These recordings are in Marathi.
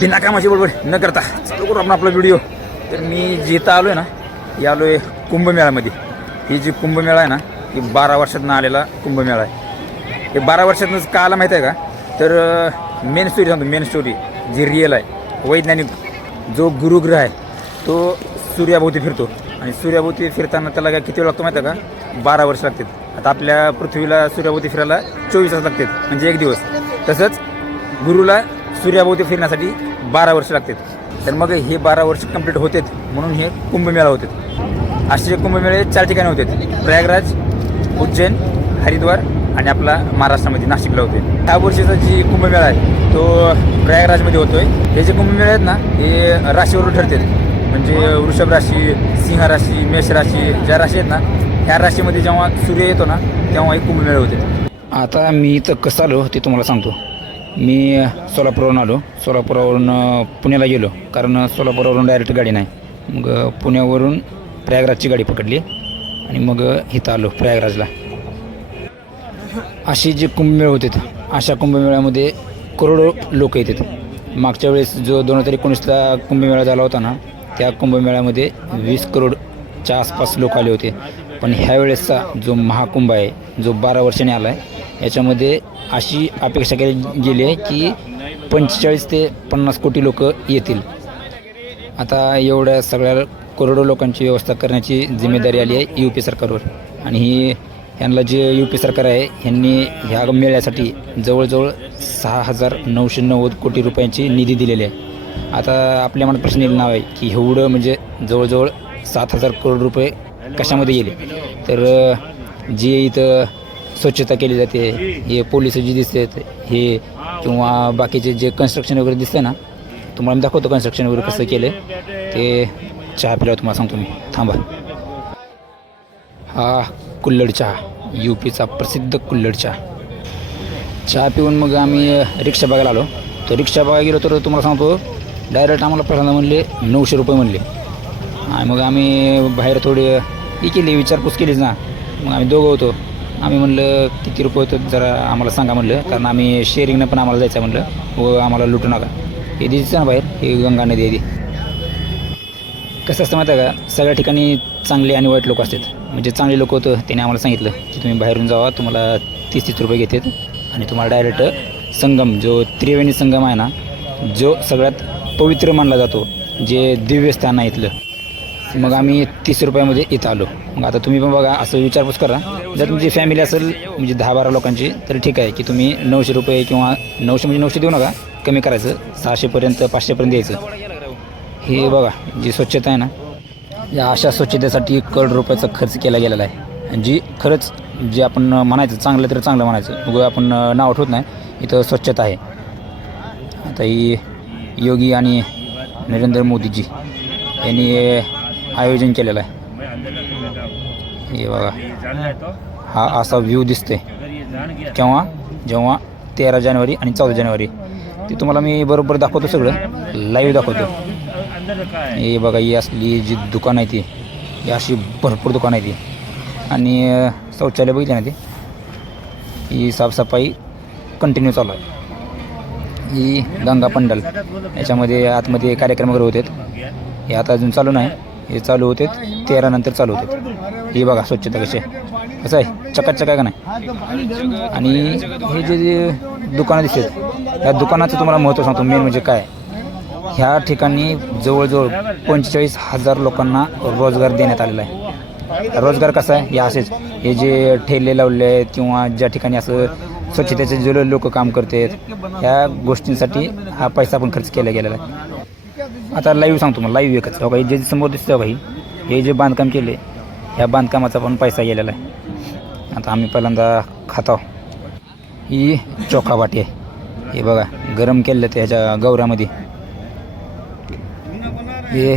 बिना कामाची बडबड न करता चालू करू आपण आपला व्हिडिओ तर मी जिथं आलो आहे ना हे आलो आहे कुंभमेळ्यामध्ये ही जी कुंभमेळा आहे ना ही बारा वर्षातनं आलेला कुंभमेळा आहे. हे बारा वर्षातनंच का आला माहीत आहे का? तर मेन स्टोरी सांगतो मेन स्टोरी जी रिअल आहे वैज्ञानिक जो गुरुग्रह आहे तो सूर्याभोवती फिरतो. आणि सूर्याभोवती फिरताना त्याला काय किती वेळ लागतो माहिती आहे का? बारा वर्ष लागतात. आता आपल्या पृथ्वीला सूर्याभोवती फिरायला चोवीस तास लागतात म्हणजे एक दिवस. तसंच गुरुला सूर्याभोवती फिरण्यासाठी बारा वर्ष लागतात. तर मग हे बारा वर्ष कंप्लीट होतात म्हणून हे कुंभमेळा होतात. आश्चर्य कुंभमेळे चार ठिकाणी होते प्रयागराज उज्जैन हरिद्वार आणि आपला महाराष्ट्रामध्ये नाशिकला होते. ह्या वर्षीचा जी कुंभमेळा आहे तो प्रयागराजमध्ये होतोय. हे जे कुंभमेळे आहेत ना हे राशीवरून ठरतात. म्हणजे वृषभ राशी सिंह राशी मेष राशी ज्या राशी आहेत ना ह्या राशीमध्ये जेव्हा सूर्य येतो ना तेव्हा हे कुंभमेळे होते. आता मी इथं कसं आलो ते तुम्हाला सांगतो. मी सोलापूरवरून आलो. सोलापुरावरून पुण्याला गेलो. कारण सोलापुरावरून डायरेक्ट गाडी नाही. मग पुण्यावरून प्रयागराजची गाडी पकडली आणि मग इथं आलो प्रयागराजला. अशी जे कुंभमेळ होते अशा कुंभमेळ्यामध्ये करोडो लोक येतात. मागच्या वेळेस जो दोन हजार एकोणीसला कुंभमेळा झाला होता ना त्या कुंभमेळ्यामध्ये वीस करोडच्या आसपास लोक आले होते. पण ह्यावेळेसचा जो महाकुंभ आहे जो बारा वर्षाने आला आहे याच्यामध्ये अशी अपेक्षा केली गेली आहे की पंचेचाळीस ते पन्नास कोटी लोक येतील. आता एवढ्या सगळ्या करोडो लोकांची व्यवस्था करण्याची जिम्मेदारी आली आहे यू पी सरकारवर. आणि ही यांना जे यू पी सरकार आहे ह्यांनी ह्या मेळ्यासाठी जवळजवळ सहा हजार नऊशे नव्वद कोटी रुपयांची निधी दिलेली आहे. आता आपल्या मनात प्रश्न नाव आहे की एवढं म्हणजे जवळजवळ सात हजार करोड रुपये कशामध्ये गेले तर जे इथं स्वच्छता केली जाते. हे पोलीस जी दिसतात हे किंवा बाकीचे जे कन्स्ट्रक्शन वगैरे दिसतं ना तुम्हाला मी दाखवतो कन्स्ट्रक्शन वगैरे कसं केलं ते चहा पिल्यावर तुम्हाला सांगतो मी. थांबा. हा कुल्लड चहा यू पीचा प्रसिद्ध कुल्लड चहा. चहा पिऊन मग आम्ही रिक्षा बघायला आलो. तर रिक्षा बघायला गेलो तर तुम्हाला सांगतो डायरेक्ट आम्हाला पहिल्यांदा म्हणले नऊशे रुपये म्हणले. आणि मग आम्ही बाहेर थोडी ही केली विचारपूस केलीच ना. मग आम्ही दोघं होतो. आम्ही म्हणलं किती रुपये होतं जरा आम्हाला सांगा म्हणलं. कारण आम्ही शेअरिंगनं पण आम्हाला जायचं म्हणलं. व आम्हाला लुटू नका. हे दिसतं ना बाहेर हे गंगा नदी आहे ती कसं असतं माहिती आहे का? सगळ्या ठिकाणी चांगले आणि वाईट लोक असतात. म्हणजे चांगले लोक होतं त्याने आम्हाला सांगितलं की तुम्ही बाहेरून जावा तुम्हाला तीस तीस रुपये घेतात. आणि तुम्हाला डायरेक्ट संगम जो त्रिवेणी संगम आहे ना जो सगळ्यात पवित्र मानला जातो जे दिव्य स्थान आहे इथलं. मग आम्ही तीस रुपयामध्ये इथं आलो. मग आता तुम्ही पण बघा असं विचारपूस करा. जर तुमची फॅमिली असेल म्हणजे दहा बारा लोकांची तर ठीक आहे की तुम्ही नऊशे रुपये किंवा नऊशे म्हणजे नऊशे देऊ नका. कमी करायचं. सहाशेपर्यंत पाचशेपर्यंत द्यायचं हे बघा जी स्वच्छता आहे ना या अशा स्वच्छतेसाठी करोड रुपयाचा खर्च केला गेलेला आहे. जी खरंच जे आपण म्हणायचं चांगलं तर चांगलं म्हणायचं. उगं आपण नाव ठेवत नाही. इथं स्वच्छता आहे. आता ही योगी आणि नरेंद्र मोदीजी यांनी आयोजन केलेलं आहे. हे बघा. हा असा व्ह्यू दिसतोय. केव्हा? जेव्हा? तेरा जानेवारी आणि चौदा जानेवारी. ते तुम्हाला मी बरोबर दाखवतो सगळं. लाईव्ह दाखवतो. हे बघा ही असली जी दुकान आहे ती. ही अशी भरपूर दुकान आहे ती. आणि शौचालय बघितले ना ती? ही साफसफाई कंटिन्यू चालू आहे. ही गंगा पंडल. याच्यामध्ये आतमध्ये कार्यक्रम वगैरे होते हे आता अजून चालू नाही. हे चालू होते तेरा नंतर चालू होते. हे बघा स्वच्छता कशी आहे. कसं आहे? चकाचक आहे का नाही? आणि हे जे जे दुकानं दिसतात या दुकानाचं तुम्हाला महत्त्व सांगतो. मेन म्हणजे काय? ह्या ठिकाणी जवळजवळ पंचेचाळीस हजार लोकांना रोजगार देण्यात आलेला आहे. रोजगार कसा आहे? या असेच. हे जे ठेले लावले आहेत किंवा ज्या ठिकाणी असं स्वच्छतेचे जे लोक काम करतात ह्या गोष्टींसाठी हा पैसा पण खर्च केला गेलेला आहे. आता लाईव्ह सांगतो मला लाईव्ह एकच. बघा हे जे समोर दिसतं बाई हे जे बांधकाम केले ह्या बांधकामाचा पण पैसा गेलेला आहे. आता आम्ही पहिल्यांदा खातो. ही चोखा वाटी आहे. हे बघा गरम केलेलं ते ह्याच्या गौऱ्यामध्ये हे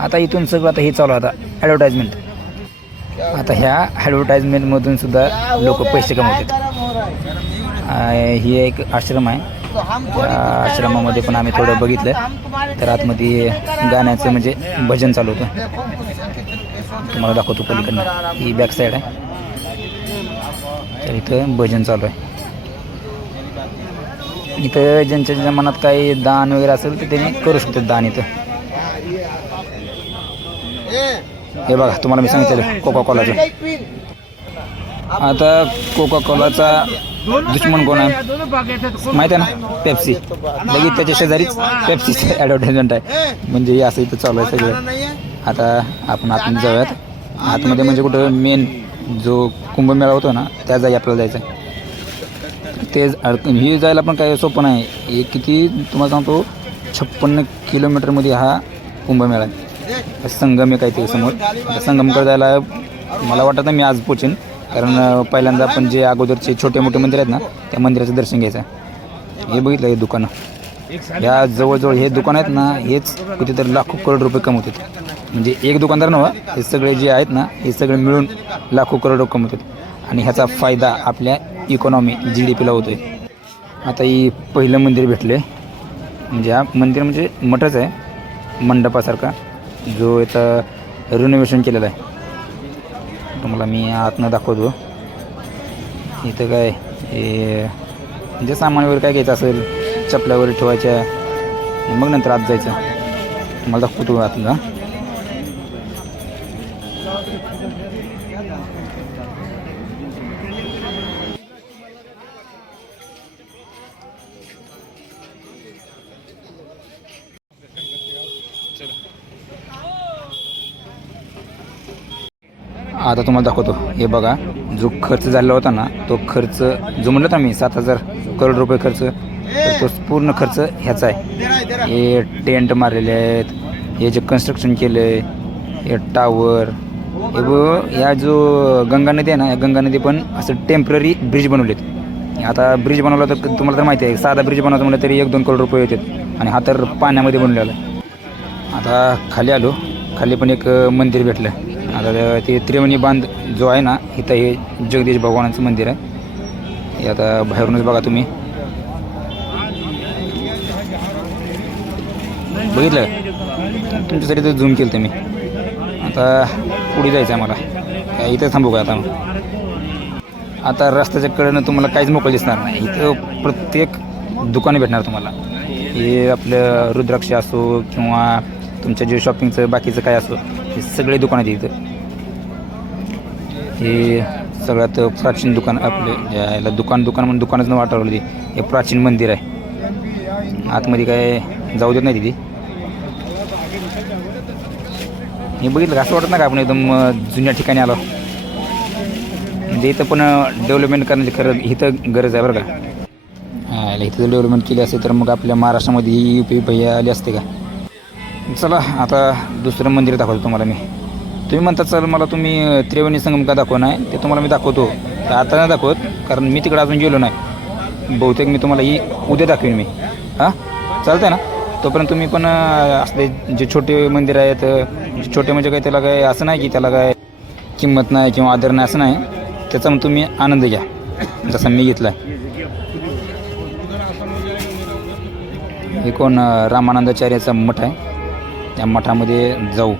आता इथून सगळं आता हे चालू आहे आता ॲडव्हर्टाईजमेंट आता ह्या ॲडव्हर्टाईजमेंटमधून सुद्धा लोक पैसे कमवतात. हे एक आश्रम आहे. त्या आश्रमामध्ये पण आम्ही थोडं बघितलं तर आतमध्ये गाण्याचं म्हणजे भजन चालू होतं. तुम्हाला दाखवतो पलीकडनं. ही बॅक साईड आहे. तर इथं भजन चालू आहे. इथं ज्यांच्या ज्यांच्या मनात काही दान वगैरे असेल तर त्यांनी करू शकतात दान इथं. हे बघा तुम्हाला मी सांगितलं कोका कोलाचं आता कोका कोलाचा दुश्मन कोण आहे? माहिती आहे ना? पेप्सी लगेच त्याच्या शेजारीच पेप्सीचं ॲडव्हर्टाइजमेंट आहे. म्हणजे हे असं इथं चालू आहे सगळं. आता आपण आतमध्ये जाऊयात. आतमध्ये म्हणजे कुठं मेन जो कुंभमेळा होतो ना त्या जागी आपल्याला जायचं आहे ते अड- हे जायला पण काय सोपं नाही. हे किती तुम्हाला सांगतो छप्पन्न किलोमीटरमध्ये हा कुंभमेळा आहे. संगम आहे ते समोर. आता संगमकडे जायला मला वाटत मी आज पोचेन. कारण पहिल्यांदा आपण जे अगोदरचे छोटे मोठे मंदिर आहेत ना त्या मंदिराचं दर्शन घ्यायचं आहे. हे बघितलं हे दुकानं. या जवळजवळ हे दुकान आहेत ना हेच कुठेतरी लाखो करोड रुपये कमवतात. म्हणजे एक दुकानदार नव्हा हे सगळे जे आहेत ना हे सगळे मिळून लाखो करोड रुपये कमवतात. आणि ह्याचा फायदा आपल्या इकॉनॉमी जी डी पीला होतो आहे आता ही पहिलं मंदिर भेटले. म्हणजे हा मंदिर म्हणजे मठच आहे मंडपासारखा जो इथं रिनोव्हेशन केलेला आहे. तुम्हाला मी आतनं दाखवतो. इथं काय हे जे सामान वगैरे काय घ्यायचं असेल चपल्या वगैरे ठेवायच्या मग नंतर आत जायचं. तुम्हाला दाखवतो आतला आता तुम्हाला दाखवतो. हे बघा जो खर्च झालेला होता ना तो खर्च जो म्हणलं होता मी सात हजार करोड रुपये खर्च तर तो पूर्ण खर्च ह्याचा आहे. हे टेंट मारलेले आहेत हे जे कन्स्ट्रक्शन केलं आहे हे टावर हे ब या जो गंगा नदी आहे ना या गंगा नदी पण असं टेंपररी ब्रिज बनवलेत. आता ब्रिज बनवला तर तुम्हाला तर माहिती आहे साधा ब्रिज बनवतो म्हणलं तरी एक दोन करोड रुपये येतात. आणि हा तर पाण्यामध्ये बनलेला आता खाली आलो. खाली पण एक मंदिर भेटलं. आता ते- त्रिवणी बांध जो आहे ना इथं हे जगदीश भगवानाचं मंदिर आहे. हे आता बाहेरूनच बघा तुम्ही. बघितलं? तुमच्यासाठी तर झूम केलं तुम्ही. आता पुढे जायचं आहे मला काय इथं थांबू का आता? आता रस्त्याच्या कडेनं तुम्हाला काहीच मोकळं दिसणार नाही. इथं प्रत्येक दुकानं भेटणार तुम्हाला. हे आपलं रुद्राक्ष असो किंवा तुमच्या जे शॉपिंगचं बाकीचं काय असो. हे सगळे दुकान आहेत इथं. हे सगळ्यात प्राचीन दुकान आपले याला दुकान दुकान म्हणून दुकानच न वाटावलं ते हे प्राचीन मंदिर आहे. आतमध्ये काय जाऊ देत नाही तिथे. हे बघितलं का? असं वाटत ना का आपण एकदम जुन्या ठिकाणी आलो? म्हणजे इथं पण डेव्हलपमेंट करण्याची खरं इथं गरज आहे बरं का? हा, याला इथं डेव्हलपमेंट केली असते तर मग आपल्या महाराष्ट्रामध्ये ही यू पी भैया आली असते का? चला आता दुसरं मंदिर दाखवतो तुम्हाला मी. तुम्ही म्हणता चल मला तुम्ही त्रिवेणी संगम का दाखव नाही? ते तुम्हाला मी दाखवतो. तर आता नाही दाखवत कारण मी तिकडे अजून गेलो नाही. बहुतेक मी तुम्हाला ही उद्या दाखवेन मी. हां? चालतंय ना? तोपर्यंत तुम्ही पण असले जे छोटे मंदिर आहेत छोटे म्हणजे काय त्याला काय असं नाही की त्याला काय किंमत नाही किंवा आदर नाही असं नाही. त्याचा मग तुम्ही आनंद घ्या. जसा मी घेतला हे कोण रामानंदाचार्याचा मठ आहे. त्या मठामध्ये जाऊ.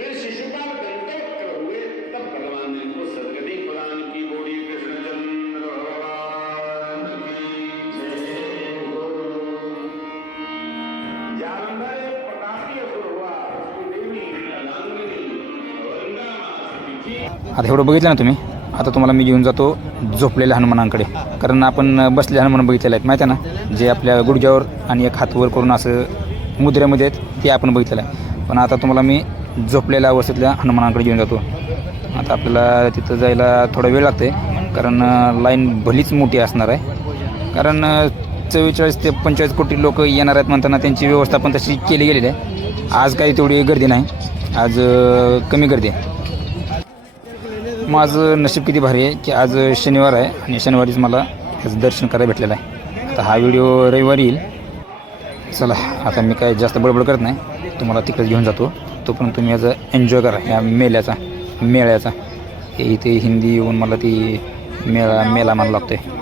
फिर शिशुपाल दंतवक्र हुए तब भगवान ने इनको सदगति प्रदान की बोली कृष्णचंद्र भगवान जालंधर एक प्रतापी असुर हुआ उसकी देवी आता एवढं बघितलं ना तुम्ही आता तुम्हाला मी घेऊन जातो झोपलेल्या हनुमानांकडे. कारण आपण बसलेले हनुमान बघितलेले आहेत माहिती आहे ना? जे आपल्या गुडघ्यावर आणि एक हातवर करून असं मुद्रेमध्ये आहेत ते आपण बघितलेलं आहे. पण आता तुम्हाला मी झोपलेल्या अवस्थेतल्या हनुमानाकडे घेऊन जातो. आता आपल्याला तिथं जायला थोडा वेळ लागते कारण लाईन भलीच मोठी असणार आहे. कारण चव्वेचाळीस ते पंचेचाळीस कोटी लोक येणार आहेत म्हणताना त्यांची व्यवस्था पण तशी केली गेलेली आहे. आज काही तेवढी गर्दी नाही. आज कमी गर्दी आहे. माझं नशीब किती भारी आहे की आज शनिवार आहे आणि शनिवारीच मला ह्याचं दर्शन करायला भेटलेलं आहे. आता हा व्हिडिओ रविवारी येईल. चला आता मी काय जास्त बडबड करत नाही. तुम्हाला तिकडे घेऊन जातो. तोपर्यंत तुम्ही याचा एन्जॉय करा ह्या मेल्याचा मेळ्याचा. हे इथे हिंदी येऊन मला ती मेळा मेला म्हणायला लागतो आहे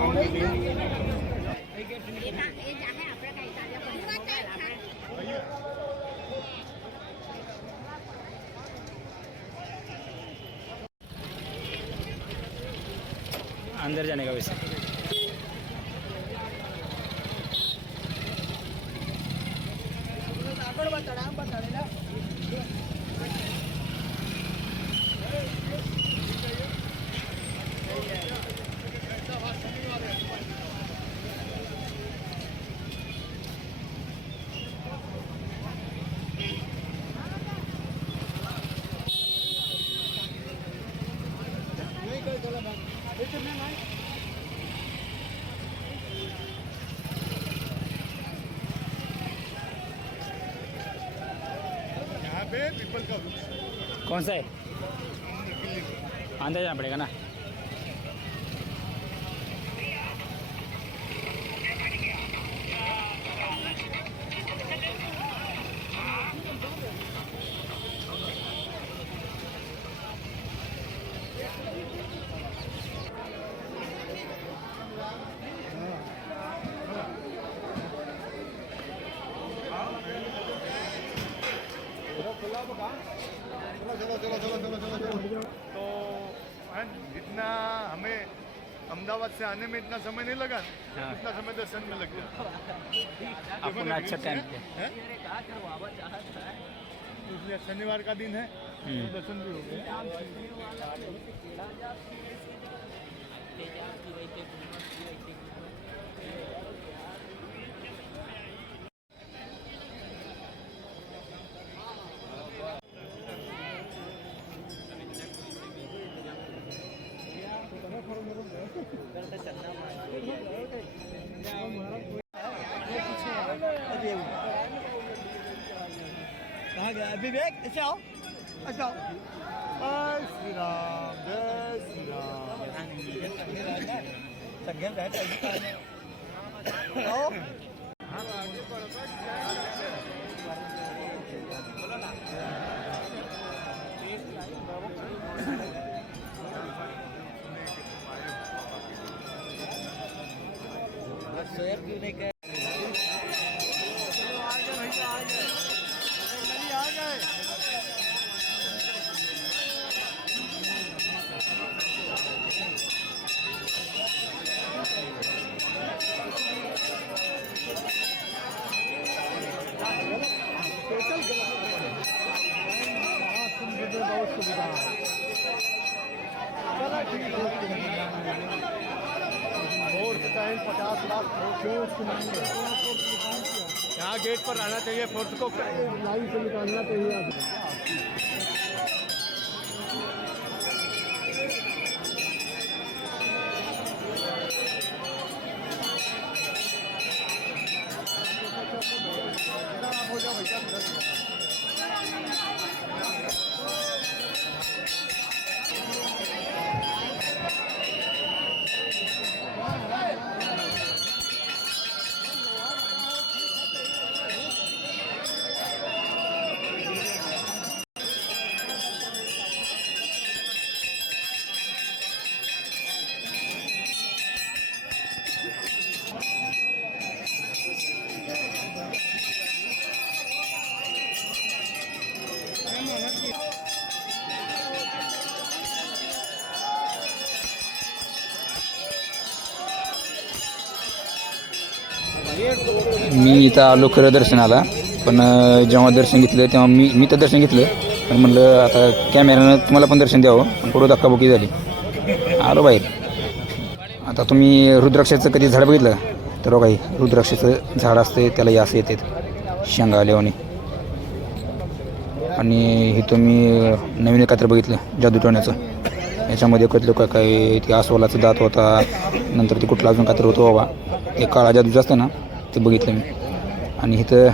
जाने का वैसे यहाँ पे पीपल का वृक्ष कौन सा? है अंदर जाना पड़ेगा ना। से आने में इतना समय नहीं लगा इतना उतना समय दर्शन में लग गया। अपन अच्छा टाइम इसलिए शनिवार का दिन है हम्म। तो दर्शन भी हो गया विवेक ऐसे आओ ऐसे आओ जय श्री राम जय श्री राम संज्ञा है आओ शेयर क्यों नहीं यहाँ गेट पर आना चाहिए? फोर्थ को लाइन से निकालना चाहिए इथं आलो खरं दर्शनाला. पण जेव्हा दर्शन घेतलं तेव्हा मी मी तर दर्शन घेतलं. पण म्हणलं आता कॅमेऱ्यानं तुम्हाला पण दर्शन द्यावं. पण पुढं धक्काबुकी झाली. आलो बाहेर. आता तुम्ही रुद्राक्षाचं कधी झाड बघितलं? तर हो काही रुद्राक्षाचं झाड असते त्याला यास येतात. शेंगा आल्यावानी. आणि हे तुम्ही नवीन एकत्र बघितलं जादू टोण्याचं. याच्यामध्ये कधलं काय काय ते अस्वलाचा दात होता. नंतर ते कुठला अजून कात्र होतो बाबा. एक काळा जादूचं असतं ना ते बघितलं मी. आणि इथं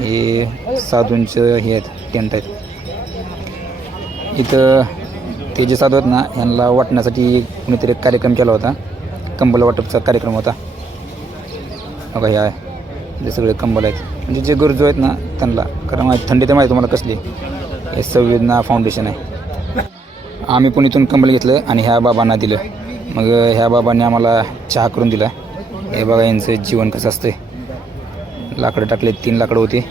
हे साधूंचं हे आहेत टेंट आहेत. इथं ते जे साधू आहेत ना यांना वाटण्यासाठी कुणीतरी कार्यक्रम केला होता. कंबल वाटपचा कार्यक्रम होता. बघा हे आहे. सगळे कंबल आहेत. म्हणजे जे गरजू आहेत ना त्यांना कारण माहिती थंडी तर माहिती तुम्हाला कसली. हे संवेदना फाउंडेशन आहे. आम्ही पण इथून कंबल घेतलं आणि ह्या बाबांना दिलं. मग ह्या बाबांनी आम्हाला चहा करून दिला. हे बघा यांचं जीवन कसं असतंय. लाकडं टाकले तीन लाकडं होते.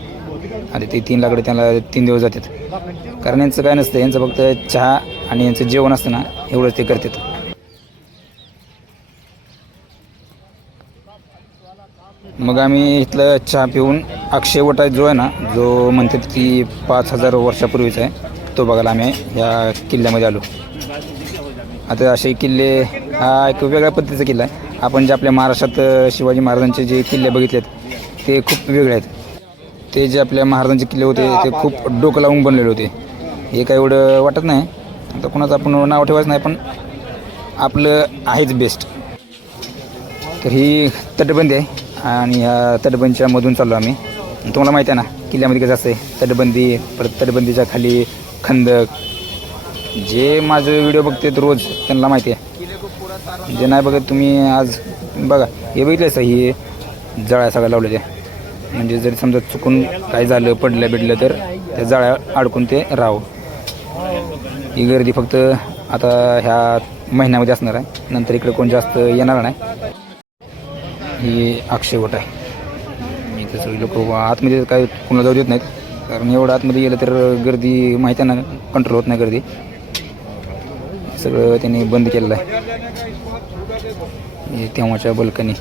आणि ते तीन लाकडं त्यांना तीन दिवस जातात. कारण यांचं काय नसतं यांचं फक्त चहा आणि यांचं जेवण असतं ना एवढंच ते करतात. मग आम्ही इथलं चहा पिऊन अक्षय वटा जो आहे ना जो म्हणतात की पाच हजार वर्षापूर्वीचा आहे तो बघायला आम्ही या किल्ल्यामध्ये आलो. आता असे किल्ले हा एक वेगळ्या पद्धतीचा किल्ला आहे. आपण जे आपल्या महाराष्ट्रात शिवाजी महाराजांचे जे किल्ले बघितलेत ते खूप वेगळे आहेत. ते जे आपल्या महाराजांचे किल्ले होते ते खूप डोकं लावून बनलेले होते. हे काय एवढं वाटत नाही. आता कोणाचं आपण नाव ठेवायचं नाही पण आपलं आहेच बेस्ट तर ही तटबंदी आहे आणि ह्या तटबंदीच्या मधून चाललो आम्ही. तुम्हाला माहिती आहे ना किल्ल्यामध्ये कसं असते तटबंदी परत तटबंदीच्या खाली खंदक. जे माझं व्हिडिओ बघतात रोज त्यांना माहिती आहे. जे नाही बघत तुम्ही आज बघा हे बघितलंच ही जळा सगळ्या लावलेल्या? म्हणजे जरी समजा चुकून काय झालं पडलं बिडलं तर त्या जाळ्या अडकून ते राहावं. ही गर्दी फक्त आता ह्या महिन्यामध्ये असणार आहे. नंतर इकडे कोण जास्त येणार नाही. ही अक्षयवट आहे. इथे सगळी लोक आतमध्ये काय कोणाला जाऊ देत नाहीत. कारण एवढं आतमध्ये गेलं तर गर्दी माहिती आहे ना कंट्रोल होत नाही गर्दी. सगळं त्यांनी बंद केलेलं आहे. तेव्हाच्या बलकनी.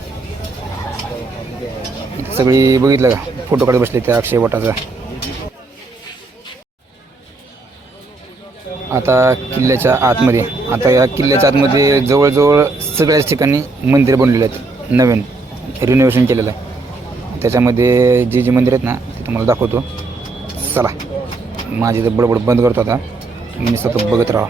सगळी बघितलं का? फोटो काढत बसले त्या अक्षय वटाचा. आता किल्ल्याच्या आतमध्ये आता या किल्ल्याच्या आतमध्ये जवळजवळ सगळ्याच ठिकाणी मंदिर बनलेले आहेत नवीन रिनोव्हेशन केलेलं आहे. त्याच्यामध्ये जी जी मंदिर आहेत ना ते तुम्हाला दाखवतो. चला माझी तर बडबड बंद करतो आता. मी स्वतः बघत राहा.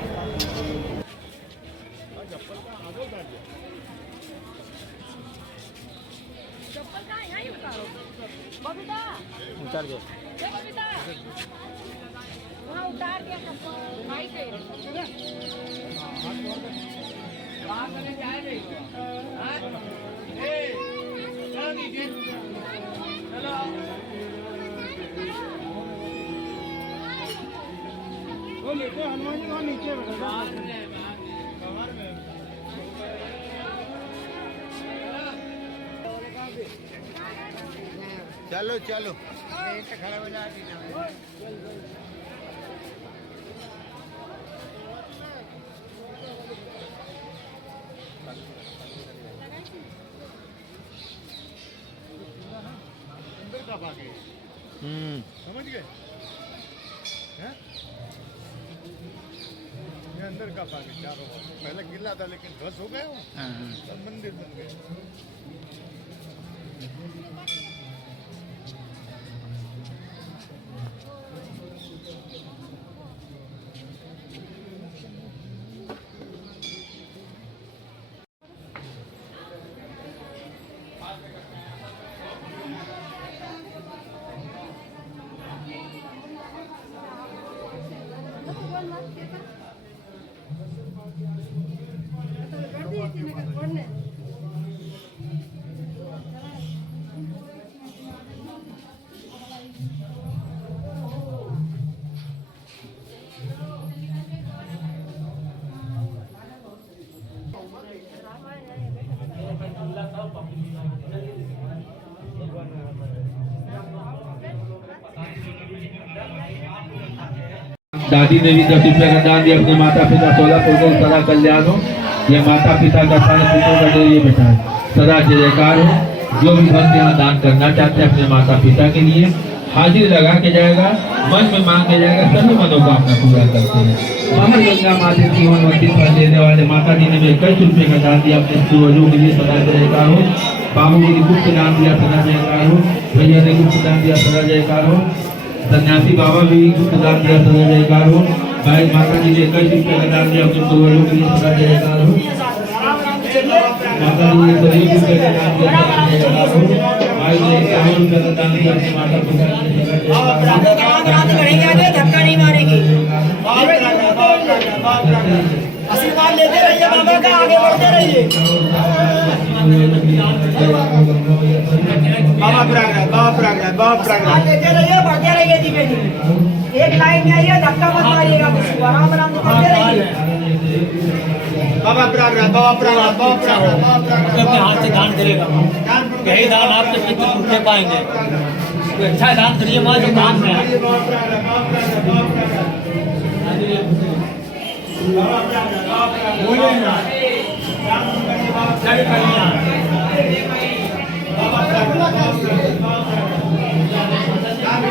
चलो चलो अंदर दादी ने भी दस रुपये का दान दिया, अपने माता पिता सोलह को सदा कल्याण हो। ये माता पिता का प्राण पुत्रों का जो ये बेटा है। सदा जयकार हो। जो भी भक्त यहाँ दान करना चाहते हैं, अपने माता पिता के लिए हाजिर लगा के जाएगा, मन में मांग के जाएगा, सभी मनोकामना पूरा करते हैं। बाहर गंगा माता जीवन मंदिर पर देने वाले माता जी ने भी इक्कीस रुपये का दान दिया, अपने पूर्वजों के लिए सदा जयकार हो। बाबू जी ने गुप्त दान दिया, सदा जयकार हो। भैया ने गुप्त दान दिया, सदा जयकार हो। सन्यासी बाबा भी गुप्त दान दिया सदा जयकार हो। भाई माता जी ने इक्कीस रुपये का दान दिया दो लोगों के लिए सदा जयकार हो। माता जी ने गरीब रुपये का दान दिया सदा जयकार हो। भाई ने इक्यावन रुपये का दान दिया अपने माता पिता के लिए सदा जयकार हो। धक्का नहीं मारेंगे आशीर्वाद लेते रहिए बाबा का आगे बढ़ते रहिए। बाबा प्रयागराज बाबा प्रयागराज बाबा प्रयागराज लेते रहिए बढ़ते रहिए धीमे धीमे एक लाइन में आइए धक्का मत मारिएगा किसी आराम आराम से बढ़ते रहिए। बाबा बाबा बाबा अपने हाथ से दान करेगा। यही दान आप तक कितने पाएँगे। कोई अच्छा दान करिए माँ जो काम में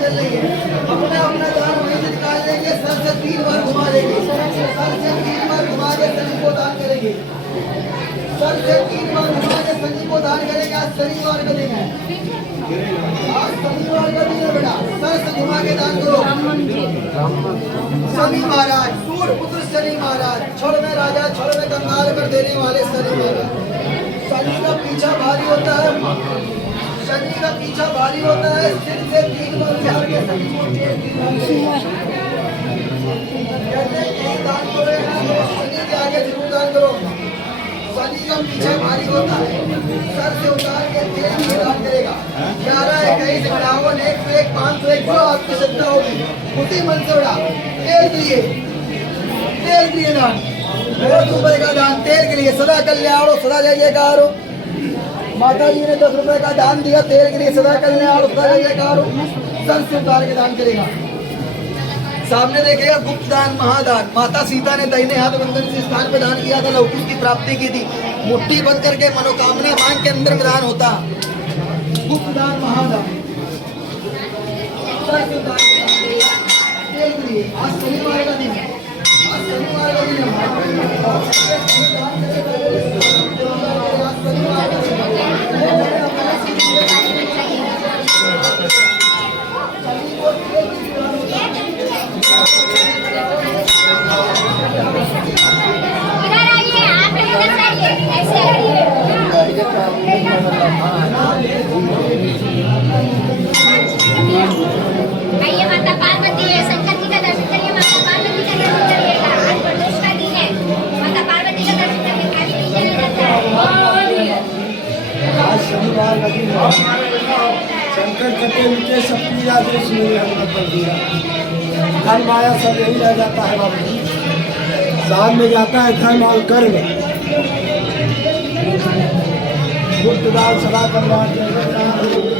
चल रही है अपना अपना दान वहीं से निकाल लेंगे सर से तीन बार घुमा लेंगे सर से तीन बार घुमा के शनि को दान करेंगे सर से तीन बार घुमा के शनि को दान करेंगे आज शनिवार का दिन है आज शनिवार का दिन है बेटा सर से घुमा के दान करो शनि महाराज सूर्य पुत्र शनि महाराज छोड़ में राजा छोड़ में कंगाल कर देने वाले शनि महाराज शनि का पीछा भारी होता है शनि का पीछा भारी होता है सिर से तीन बार झाड़ के शनि को दान करो शनि के आगे ज़रूर दान करो। शनि का पीछा भारी होता है, सर से उतार के तेल में दान करेगा। ग्यारह इक्कीस इक्यावन एक सौ एक पाँच सौ एक जो आपकी श्रद्धा होगी। उसी मन से उड़ा। के लिए के लिए दान। बहुत रुपए का दान। तेल के लिए सदा कल्याण हो सदा जय जयकार माता जी ने दस रुपए का दान दिया, तेल के लिए सदा कल्याण हो सदा जय जयकार हो सर से उतार के दान करेगा। सामने देखेगा गुप्त दान महादान। माता सीता ने दाहिने हाथ बंधन से स्थान पे दान किया था, लौकिक की प्राप्ति की थी। मुट्ठी बंद करके मनोकामना मांग के अंदर दान होता। गुप्त दान महादान आज शनिवार का दिन आज शनिवार का दिन Obrigado. कटे उनके सब पूजा देश में हमने कर दिया धर्म माया सब यही रह जाता है बाबू जी। साथ में जाता है धर्म और कर्म। गुप्त दान सदा कल्याण